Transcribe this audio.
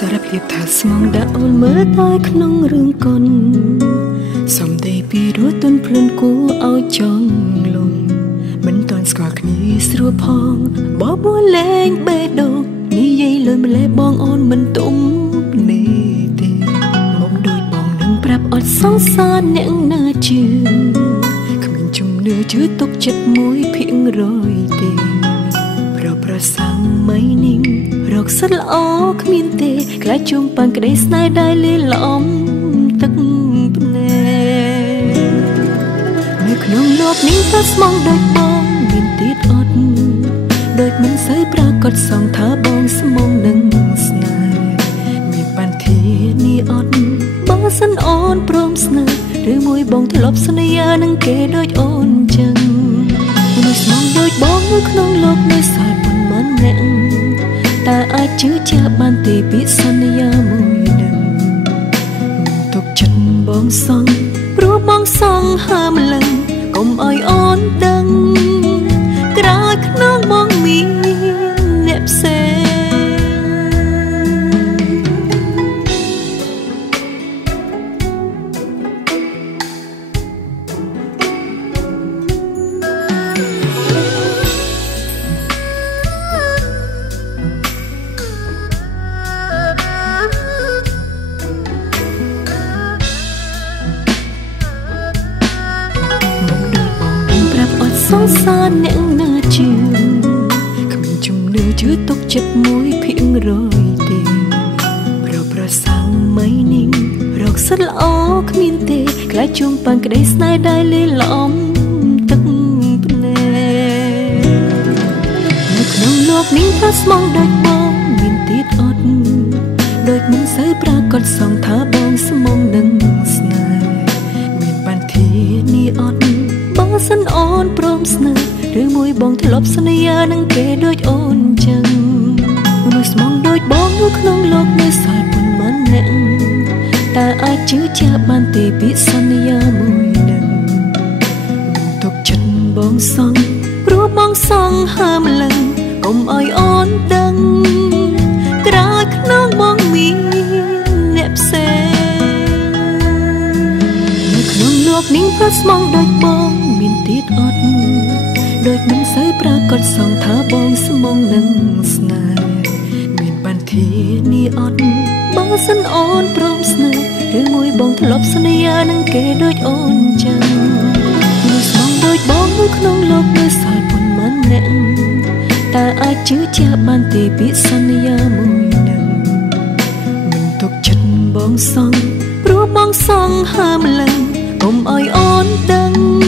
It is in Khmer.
សារភាពថាស្មងដាក់អូនមើលតែក្នុងរឿងកុនសំដីពីរត់ទន់ភ្លន់គួរឲ្យចង់លងមិនទាន់ស្គាល់គ្នាស្រួលផងបបួលលែងបេះដូងនិយាយលុយម្លេះបងអូនមិនទុំនេះទេមកដូចបងនឹងប្រាប់អត់សង្សារអ្នកណាជឿគ្មានជំនឿជឿទុកចិត្ត1%ទេប្រសាំងមិនนิ่งរកសិនល្អគ្មានទេខ្លាចជួងប៉ាន់ក្តីស្នេហ៍ដែលលាលំទឹកភ្នែកនៅក្នុងលោកនេះតែស្មងដូចបងមានទៀតអត់ដូចមិនសូវប្រកាសសងថាបងស្មងនឹងស្នេហ៍មានបានធានាអត់បើសិនអូនព្រមស្នេហ៍ឬមួយបងធ្លាប់សន្យានឹងគេដូចអូនចឹងមនុស្សស្មងដូចបងនៅក្នុងលោកនេះសល់មិនអ្នកតែអាចជឿជាក់បានទេពីសន្យាមួយនឹងមិនទុកចិត្តបងសងព្រោះបងសងហើមលឹងកុំឲ្យអូនដឹងក្រោយខ្នងបងមានអ្នកផ្សេងសង្សារអ្នកណាជឿគ្មានជំនឿជឿទុកចិត្ត1%ទេប្រសាំងមិនนิ่งរកសិនល្អគ្មានទេខ្លាចជួងប៉ាន់ក្តីស្នេហ៍ដែលលាលំទឹកភ្នែកនៅក្នុងលោកនេះថាស្មងដូចបងមានទៀតអត់ដូចមិនសូវប្រកាសសងថាបងស្មងនឹងស្នេហ៍មានបានធានាអត់បើសិនអូនព្រមស្នេហ៍ឬមួយបងធ្លាប់សន្យានឹងគេដូចអូនចឹងមនុស្សស្មងដូចបងនៅក្នុងលោកនេះសល់ប៉ុន្មានអ្នកតែអាចជឿជាក់បានទេពីសន្យាមួយនឹងមិនទុកចិត្តបងសងព្រោះបងសងហើមលឹងកុំឲ្យអូនដឹងក្រោយខ្នងបងមានអ្នកផ្សេងនៅក្នុងលោកនេះក៏ស្មងដូចបងមានទៀតអត់ដូចមិនសូវប្រកាសសងថាបងស្មងនឹងស្នេហ៍មានបានធានាអត់បើសិនអូនព្រមស្នេហ៍ឬមួយបងធ្លាប់សន្យានឹងគេដូចអូនចឹងមនុស្សស្មងដូចបងនៅក្នុងលោកនេះសល់ប៉ុន្មានអ្នកតែអាចជឿជាក់បានទេពីសន្យាមួយនឹងមិនទុកចិត្តបងសងព្រោះបងសងហើមលឹងកុំឲ្យអូនដឹង